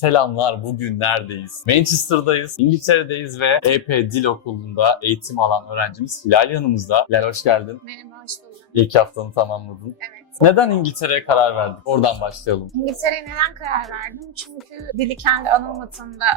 Selamlar, bugün neredeyiz? Manchester'dayız, İngiltere'deyiz ve EP Dil Okulu'nda eğitim alan öğrencimiz Hilal yanımızda. Hilal hoş geldin. Merhaba, hoş bulduk. İlk haftanı tamamladın. Evet. Neden İngiltere'ye karar verdik? Oradan başlayalım. İngiltere'ye neden karar verdim? Çünkü dili kendi ana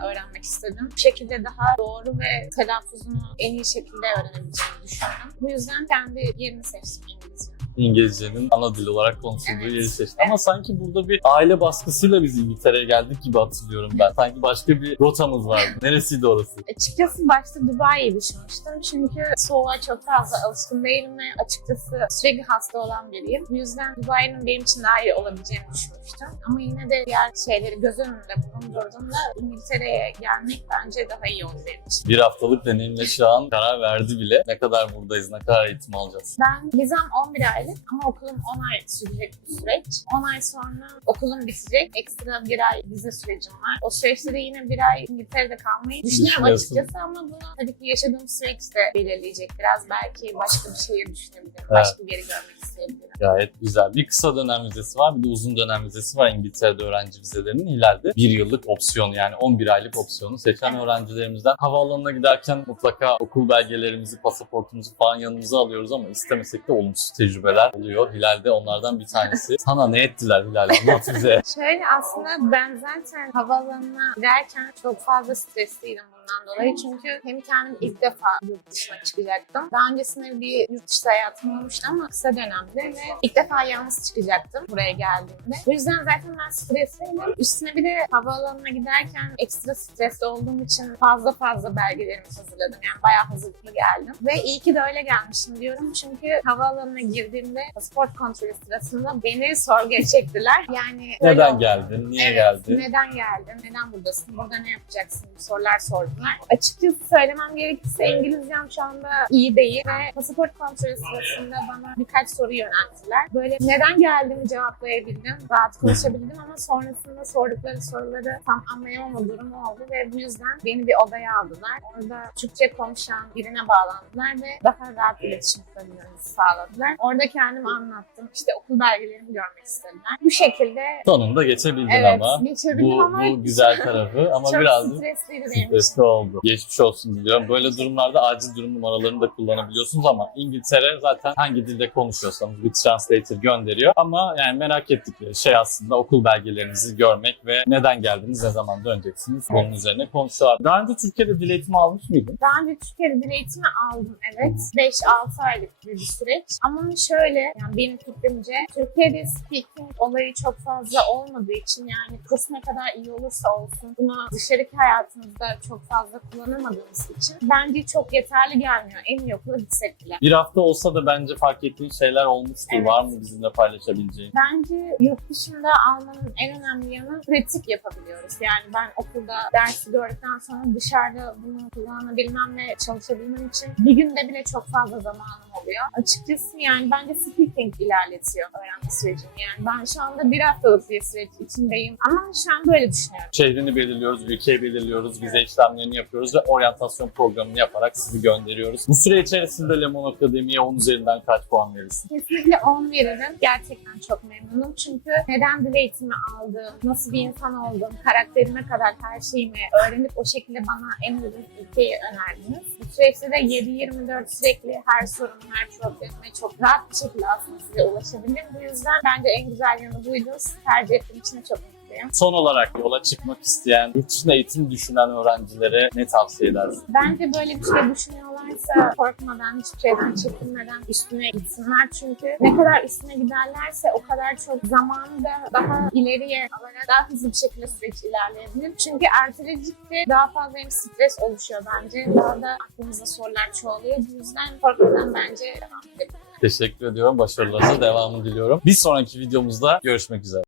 öğrenmek istedim. Bu şekilde daha doğru ve telaffuzunu en iyi şekilde öğrenebileceğimi düşündüm. Bu yüzden kendi yerimi seçtim İngilizce. İngilizcenin ana dil olarak konuşulduğu yeri seçtin. Ama sanki burada bir aile baskısıyla biz İngiltere'ye geldik gibi hatırlıyorum ben. Sanki başka bir rotamız vardı. Neresiydi orası? Açıkçası başta Dubai'yi düşünmüştüm. Çünkü soğuğa çok fazla alışkın değilim ve açıkçası sürekli hasta olan biriyim. Bu yüzden Dubai'nin benim için daha iyi olabileceğini düşünmüştüm. Ama yine de diğer şeyleri göz önünde bulundurduğumda İngiltere'ye gelmek bence daha iyi olur benim için. Bir haftalık deneyimle şu an karar verdi bile. Ne kadar buradayız, ne kadar eğitim alacağız. Ben vizem 11 aylık ama okulum 10 ay sürecek bu süreç. 10 ay sonra okulum bitecek. Ekstra bir ay vize sürecim var. O süreçte de yine bir ay İngiltere'de kalmayı düşünüyorum açıkçası ama bunu tabii ki yaşadığım süreçte belirleyecek. Biraz belki başka bir şehir düşünebilirim. Evet. Başka bir yeri görmek isteyebilirim. Gayet güzel. Bir kısa dönem vizesi var, bir de uzun dönem vizesi var İngiltere'de öğrenci vizelerinin. Hilal'de bir yıllık opsiyonu yani 11 aylık opsiyonu seçen öğrencilerimizden havaalanına giderken mutlaka okul belgelerimizi, pasaportumuzu falan yanımıza alıyoruz ama istemesek de olumsuz tecrübeler oluyor. Hilal de onlardan bir tanesi. Sana ne ettiler Hilal? Anlat bize. Şöyle aslında ben zaten havaalanına giderken çok fazla stresliydim bundan dolayı. Çünkü hem kendim ilk defa yurt dışına çıkacaktım. Daha öncesinde bir yurt dışı hayatım olmuştu ama kısa dönemde ve ilk defa yalnız çıkacaktım buraya geldiğimde. O yüzden zaten ben stresliydim. Üstüne bir de havaalanına giderken ekstra stresli olduğum için fazla fazla belgelerimi hazırladım. Yani bayağı hazırlıklı geldim. Ve iyi ki de öyle gelmişim diyorum. Çünkü havaalanına girdiğimde pasaport kontrolü sırasında beni sorguya çektiler. Yani Neden geldin? Niye Evet, geldin? Neden geldin? Neden buradasın? Burada ne yapacaksın? sorular sordular. Açıkçası söylemem gerekirse İngilizcem şu anda iyi değil ve pasaport kontrolü sırasında bana birkaç soru yönelttiler. Böyle neden geldiğimi cevaplayabildim, rahat konuşabildim ama sonrasında sordukları soruları tam anlayamama durumu oldu ve bu yüzden beni bir odaya aldılar. Orada Türkçe konuşan birine bağlandılar ve daha rahat iletişim kurabilmemizi sağladılar. Orada kendimi anlattım. İşte okul belgelerimi görmek istediler. Bu şekilde Sonunda geçebildin Evet, ama. geçebildim Bu, ama bu güzel tarafı ama çok birazcık stresliydi benim için. stresli oldu. Geçmiş olsun diliyorum. Böyle durumlarda acil durum numaralarını da kullanabiliyorsunuz ama İngiltere zaten hangi dilde konuşuyorsanız bir translator gönderiyor. Ama yani merak ettikleri şey aslında okul belgelerinizi görmek ve neden geldiniz, ne zaman döneceksiniz bunun üzerine konuşuyorlar. Daha önce Türkiye'de dil eğitimi almış mıydın? Daha önce Türkiye'de dil eğitimi aldım evet. 5-6 aylık bir süreç. Ama şöyle yani benim fikrimce Türkiye'de speaking olayı çok fazla olmadığı için yani kurs ne kadar iyi olursa olsun bunu dışarıki hayatımızda çok fazla kullanamadığımız için bence çok yeterli gelmiyor. En iyi okula gitsek bile. Bir hafta olsa da bence fark ettiğin şeyler olmuştur. Evet. Var mı bizimle paylaşabileceğin? Bence yurt dışında almanın en önemli yanı pratik yapabiliyoruz. Yani ben okulda dersi gördükten sonra dışarıda bunu kullanabilmem ve çalışabilmem için bir günde bile çok fazla zamanım oluyor. Açıkçası yani bence speaking ilerletiyor öğrenme sürecini. Yani ben şu anda bir haftalık bir süreç içindeyim ama şu an böyle düşünüyorum. Şehrini belirliyoruz, ülkeyi belirliyoruz, vize işlemlerini yapıyoruz ve oryantasyon programını yaparak sizi gönderiyoruz. Bu süre içerisinde Lemon Akademi'ye 10 üzerinden kaç puan verirsin? Kesinlikle 10 veririm. Gerçekten çok memnunum. Çünkü neden dil eğitimi aldım, nasıl bir insan oldum, karakterime kadar her şeyimi öğrenip o şekilde bana en uygun ülkeyi önerdiniz. Bu süreçte de 7-24 sürekli her sorun, her problemime çok rahat bir şekilde aslında size ulaşabildim. Bu yüzden bence en güzel yanı buydu. Sizi tercih ettiğim için çok mutluyum. Son olarak yola çıkmak isteyen, yurt dışında eğitim düşünen öğrencilere ne tavsiye edersin? Bence böyle bir şey düşünüyorlarsa korkmadan, hiçbir şeyden çekinmeden üstüne gitsinler. Çünkü ne kadar üstüne giderlerse o kadar çok zamanı da daha ileriye alarak daha hızlı bir şekilde süreç ilerleyebilir. Çünkü erteledikçe daha fazla hem stres oluşuyor bence. Daha da aklımızda sorular çoğalıyor. Bu yüzden korkmadan bence devam edebilirler. Teşekkür ediyorum. Başarılarınızın devamını diliyorum. Bir sonraki videomuzda görüşmek üzere.